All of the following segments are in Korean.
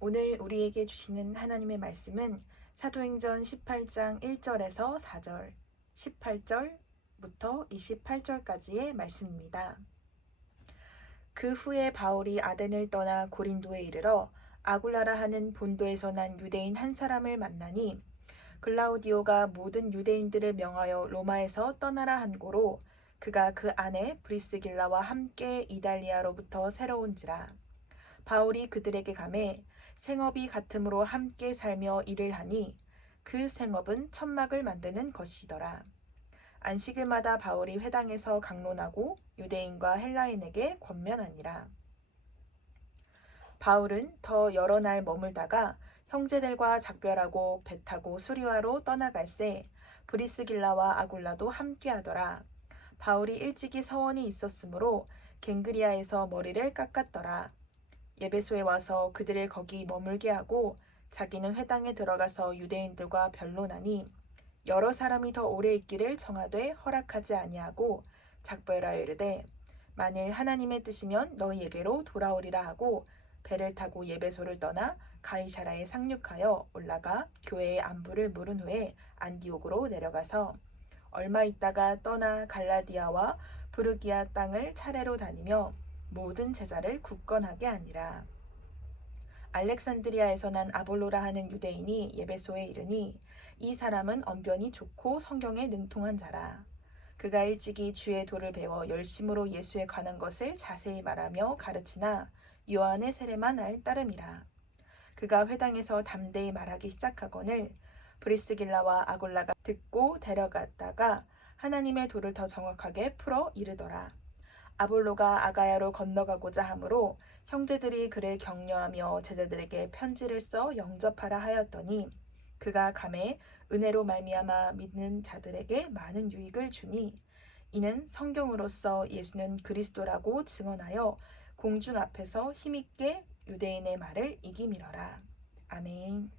오늘 우리에게 주시는 하나님의 말씀은 사도행전 18장 1절에서 4절, 18절부터 28절까지의 말씀입니다. 그 후에 바울이 아덴을 떠나 고린도에 이르러 아굴라라 하는 본도에서 난 유대인 한 사람을 만나니 글라우디오가 모든 유대인들을 명하여 로마에서 떠나라 한 고로 그가 그 안에 브리스길라와 함께 이달리아로부터 새로운지라. 바울이 그들에게 가매 생업이 같음으로 함께 살며 일을 하니 그 생업은 천막을 만드는 것이더라. 안식일마다 바울이 회당에서 강론하고 유대인과 헬라인에게 권면하니라. 바울은 더 여러 날 머물다가 형제들과 작별하고 배 타고 수리와로 떠나갈새 브리스길라와 아굴라도 함께하더라. 바울이 일찍이 서원이 있었으므로 갱그리아에서 머리를 깎았더라. 예배소에 와서 그들을 거기 머물게 하고 자기는 회당에 들어가서 유대인들과 변론하니 여러 사람이 더 오래 있기를 청하되 허락하지 아니하고 작별하여 이르되 만일 하나님의 뜻이면 너희에게로 돌아오리라 하고 배를 타고 예배소를 떠나 가이사라에 상륙하여 올라가 교회의 안부를 물은 후에 안디옥으로 내려가서 얼마 있다가 떠나 갈라디아와 부르기아 땅을 차례로 다니며 모든 제자를 굳건하게 하니라. 알렉산드리아에서 난 아볼로라 하는 유대인이 예배소에 이르니 이 사람은 언변이 좋고 성경에 능통한 자라. 그가 일찍이 주의 도를 배워 열심으로 예수에 관한 것을 자세히 말하며 가르치나 요한의 세례만 알 따름이라. 그가 회당에서 담대히 말하기 시작하거늘 브리스길라와 아골라가 듣고 데려갔다가 하나님의 도를 더 정확하게 풀어 이르더라. 아볼로가 아가야로 건너가고자 하므로 형제들이 그를 격려하며 제자들에게 편지를 써 영접하라 하였더니 그가 감에 은혜로 말미암아 믿는 자들에게 많은 유익을 주니 이는 성경으로서 예수는 그리스도라고 증언하여 공중 앞에서 힘있게 유대인의 말을 이기미러라. 아멘.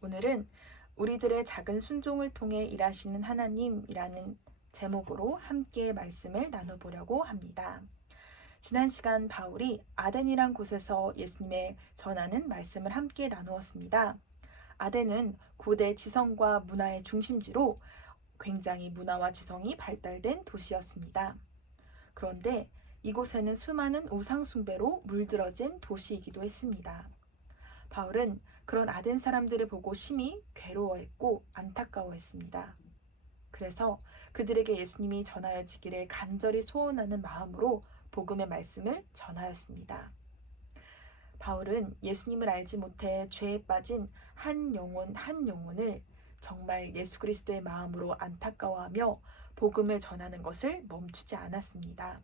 오늘은 우리들의 작은 순종을 통해 일하시는 하나님이라는 제목으로 함께 말씀을 나눠보려고 합니다. 지난 시간 바울이 아덴이란 곳에서 예수님의 전하는 말씀을 함께 나누었습니다. 아덴은 고대 지성과 문화의 중심지로 굉장히 문화와 지성이 발달된 도시였습니다. 그런데 이곳에는 수많은 우상 숭배로 물들어진 도시이기도 했습니다. 바울은 그런 아덴 사람들을 보고 심히 괴로워했고 안타까워했습니다. 그래서 그들에게 예수님이 전하여지기를 간절히 소원하는 마음으로 복음의 말씀을 전하였습니다. 바울은 예수님을 알지 못해 죄에 빠진 한 영혼을 정말 예수 그리스도의 마음으로 안타까워하며 복음을 전하는 것을 멈추지 않았습니다.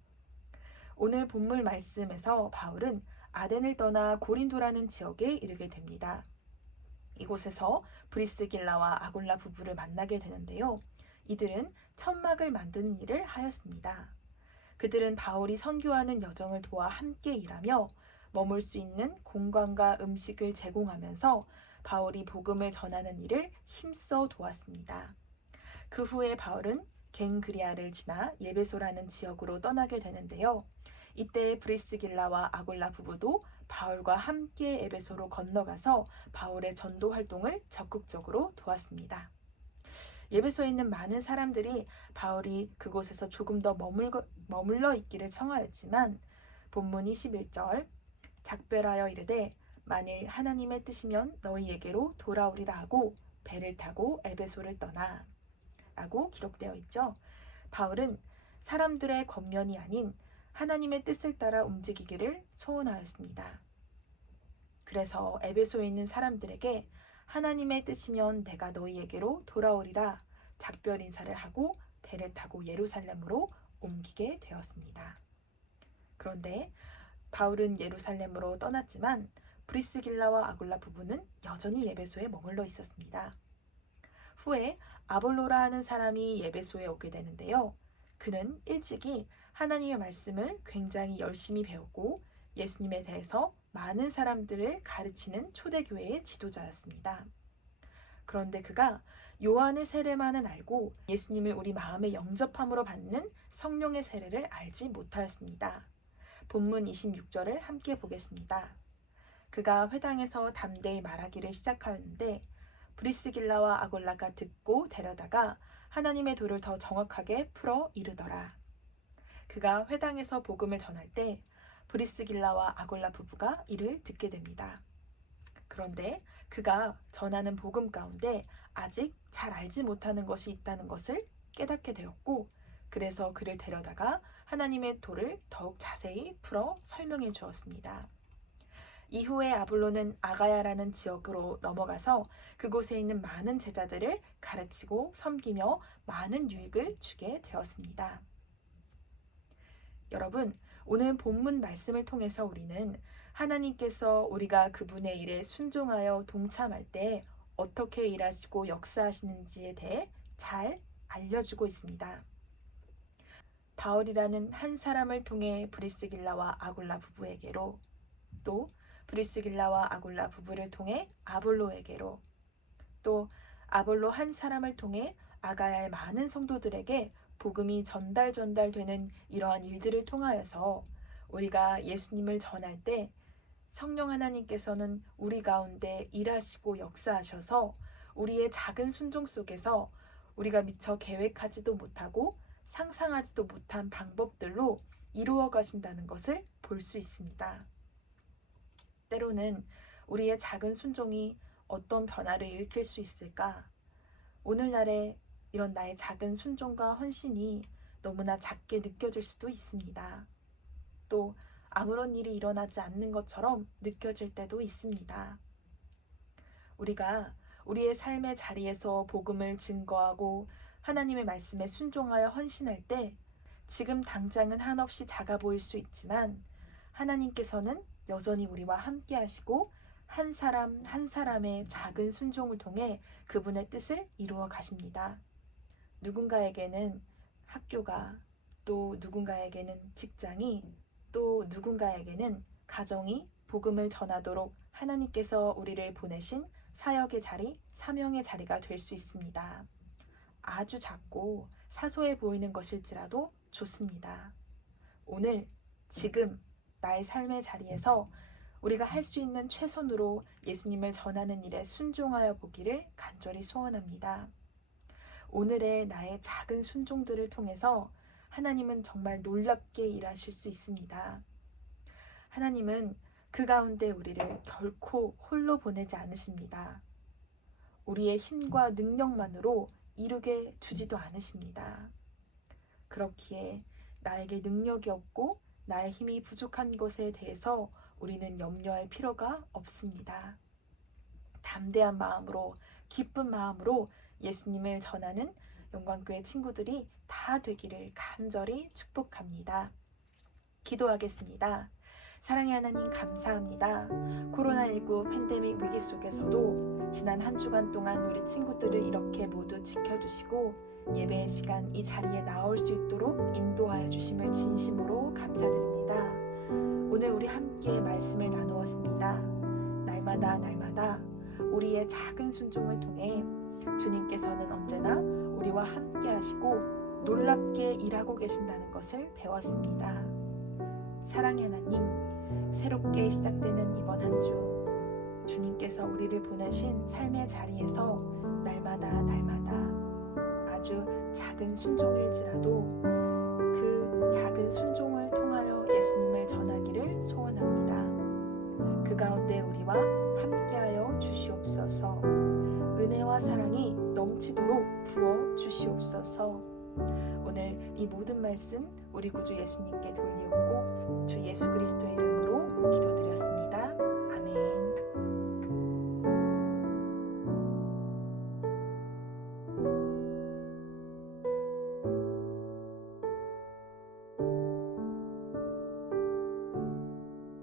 오늘 본문 말씀에서 바울은 아덴을 떠나 고린도라는 지역에 이르게 됩니다. 이곳에서 브리스길라와 아굴라 부부를 만나게 되는데요. 이들은 천막을 만드는 일을 하였습니다. 그들은 바울이 선교하는 여정을 도와 함께 일하며 머물 수 있는 공간과 음식을 제공하면서 바울이 복음을 전하는 일을 힘써 도왔습니다. 그 후에 바울은 갱그리아를 지나 예베소라는 지역으로 떠나게 되는데요. 이때 브리스길라와 아굴라 부부도 바울과 함께 에베소로 건너가서 바울의 전도 활동을 적극적으로 도왔습니다. 예배소에 있는 많은 사람들이 바울이 그곳에서 조금 더 머물러 있기를 청하였지만 본문 21절 작별하여 이르되 만일 하나님의 뜻이면 너희에게로 돌아오리라 하고 배를 타고 에베소를 떠나 라고 기록되어 있죠. 바울은 사람들의 권면이 아닌 하나님의 뜻을 따라 움직이기를 소원하였습니다. 그래서 에베소에 있는 사람들에게 하나님의 뜻이면 내가 너희에게로 돌아오리라 작별 인사를 하고 배를 타고 예루살렘으로 옮기게 되었습니다. 그런데 바울은 예루살렘으로 떠났지만 브리스길라와 아굴라 부부는 여전히 예배소에 머물러 있었습니다. 후에 아볼로라 하는 사람이 예배소에 오게 되는데요. 그는 일찍이 하나님의 말씀을 굉장히 열심히 배웠고 예수님에 대해서 많은 사람들을 가르치는 초대교회의 지도자였습니다. 그런데 그가 요한의 세례만은 알고 예수님을 우리 마음에 영접함으로 받는 성령의 세례를 알지 못하였습니다. 본문 26절을 함께 보겠습니다. 그가 회당에서 담대히 말하기를 시작하였는데 브리스길라와 아골라가 듣고 데려다가 하나님의 도를 더 정확하게 풀어 이르더라. 그가 회당에서 복음을 전할 때 브리스길라와 아골라 부부가 이를 듣게 됩니다. 그런데 그가 전하는 복음 가운데 아직 잘 알지 못하는 것이 있다는 것을 깨닫게 되었고, 그래서 그를 데려다가 하나님의 도를 더욱 자세히 풀어 설명해 주었습니다. 이후에 아볼로는 아가야라는 지역으로 넘어가서 그곳에 있는 많은 제자들을 가르치고 섬기며 많은 유익을 주게 되었습니다. 여러분, 오늘 본문 말씀을 통해서 우리는 하나님께서 우리가 그분의 일에 순종하여 동참할 때 어떻게 일하시고 역사하시는지에 대해 잘 알려주고 있습니다. 바울이라는 한 사람을 통해 브리스길라와 아골라 부부에게로, 또 브리스길라와 아골라 부부를 통해 아볼로에게로, 또 아볼로 한 사람을 통해 아가야의 많은 성도들에게 복음이 전달되는 이러한 일들을 통하여서 우리가 예수님을 전할 때 성령 하나님께서는 우리 가운데 일하시고 역사하셔서 우리의 작은 순종 속에서 우리가 미처 계획하지도 못하고 상상하지도 못한 방법들로 이루어 가신다는 것을 볼 수 있습니다. 때로는 우리의 작은 순종이 어떤 변화를 일으킬 수 있을까? 오늘날의 이런 나의 작은 순종과 헌신이 너무나 작게 느껴질 수도 있습니다. 또 아무런 일이 일어나지 않는 것처럼 느껴질 때도 있습니다. 우리가 우리의 삶의 자리에서 복음을 증거하고 하나님의 말씀에 순종하여 헌신할 때 지금 당장은 한없이 작아 보일 수 있지만 하나님께서는 여전히 우리와 함께 하시고 한 사람 한 사람의 작은 순종을 통해 그분의 뜻을 이루어 가십니다. 누군가에게는 학교가, 또 누군가에게는 직장이, 또 누군가에게는 가정이 복음을 전하도록 하나님께서 우리를 보내신 사역의 자리, 사명의 자리가 될 수 있습니다. 아주 작고 사소해 보이는 것일지라도 좋습니다. 오늘, 지금 나의 삶의 자리에서 우리가 할 수 있는 최선으로 예수님을 전하는 일에 순종하여 보기를 간절히 소원합니다. 오늘의 나의 작은 순종들을 통해서 하나님은 정말 놀랍게 일하실 수 있습니다. 하나님은 그 가운데 우리를 결코 홀로 보내지 않으십니다. 우리의 힘과 능력만으로 이루게 두지도 않으십니다. 그렇기에 나에게 능력이 없고 나의 힘이 부족한 것에 대해서 우리는 염려할 필요가 없습니다. 담대한 마음으로, 기쁜 마음으로 예수님을 전하는 영광교회 친구들이 다 되기를 간절히 축복합니다. 기도하겠습니다. 사랑의 하나님, 감사합니다. 코로나19 팬데믹 위기 속에서도 지난 한 주간 동안 우리 친구들을 이렇게 모두 지켜주시고 예배의 시간 이 자리에 나올 수 있도록 인도하여 주심을 진심으로 감사드립니다. 오늘 우리 함께 말씀을 나누었습니다. 날마다 우리의 작은 순종을 통해 주님께서는 언제나 우리와 함께 하시고 놀랍게 일하고 계신다는 것을 배웠습니다. 사랑의 하나님, 새롭게 시작되는 이번 한 주, 주님께서 우리를 보내신 삶의 자리에서 날마다 아주 작은 순종일지라도 그 작은 순종을 통하여 예수님을 전하기를 소원합니다. 그 가운데 우리와 함께하여 주시옵소서. 은혜와 사랑이 넘치도록 부어 주시옵소서. 오늘 이 모든 말씀 우리 구주 예수님께 돌리옵고 주 예수 그리스도의